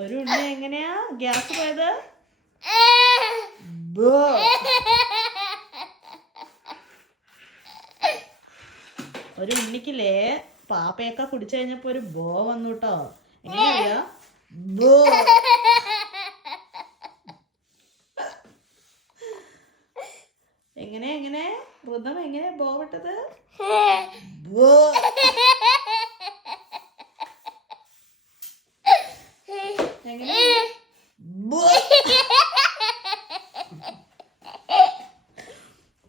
ഒരു ഉണ്ണി എങ്ങനെയാ ഗ്യാസ് പോയത്? ഒരു ഉണ്ണിക്കില്ലേ പാപ്പയൊക്കെ കുടിച്ചു കഴിഞ്ഞപ്പോ ഒരു ബോ വന്നു കേട്ടോ. എങ്ങനെയാ? എങ്ങനെ എങ്ങനെ വൃതം എങ്ങനെ ബോ വിട്ടത്? എങ്ങനെ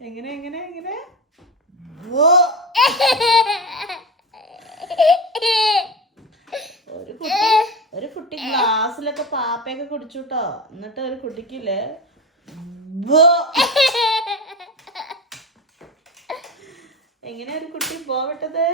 എങ്ങനെ എങ്ങനെ എങ്ങനെ ഒരു കുട്ടി ഗ്ലാസ്സിലൊക്കെ പാപ്പയൊക്കെ കുടിച്ചു കേട്ടോ. എന്നിട്ട് ഒരു കുട്ടിക്കില്ലേ എങ്ങനെ ഒരു കുട്ടി പോവട്ടത്?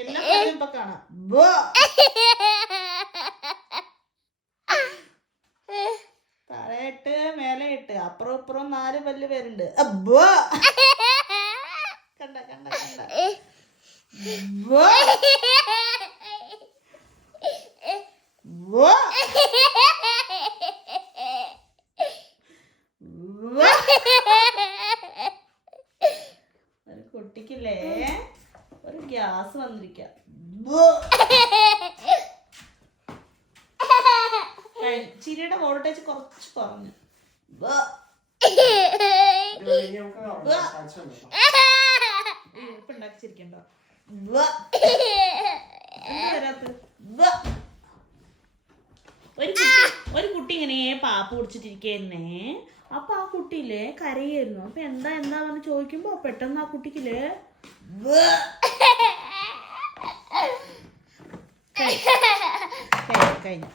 എല്ലാം കാണാം. താഴെയിട്ട് മേലെ ഇട്ട് അപ്പുറം ഇപ്പുറം 4 പല്ല് പേരുണ്ട്. കണ്ട കണ്ട കണ്ട ഒരു കുട്ടിക്കില്ലേ ഒരു ഗ്യാസ് വന്നിരിക്ക. ചിരിയുടെ വോൾട്ടേജ് കുറച്ച് കുറഞ്ഞു. ഇപ്പൊ ഉണ്ടാക്കിച്ചിരിക്കണ്ടോ? ഒരു കുട്ടി ഇങ്ങനെ പാപ്പ കുടിച്ചിട്ടിരിക്കുന്നേ. അപ്പൊ ആ കുട്ടിയില്ലേ കരയായിരുന്നു. അപ്പൊ എന്താ പറഞ്ഞ് ചോദിക്കുമ്പോ പെട്ടെന്ന് ആ കുട്ടിക്കില്ലേ കഴിഞ്ഞു.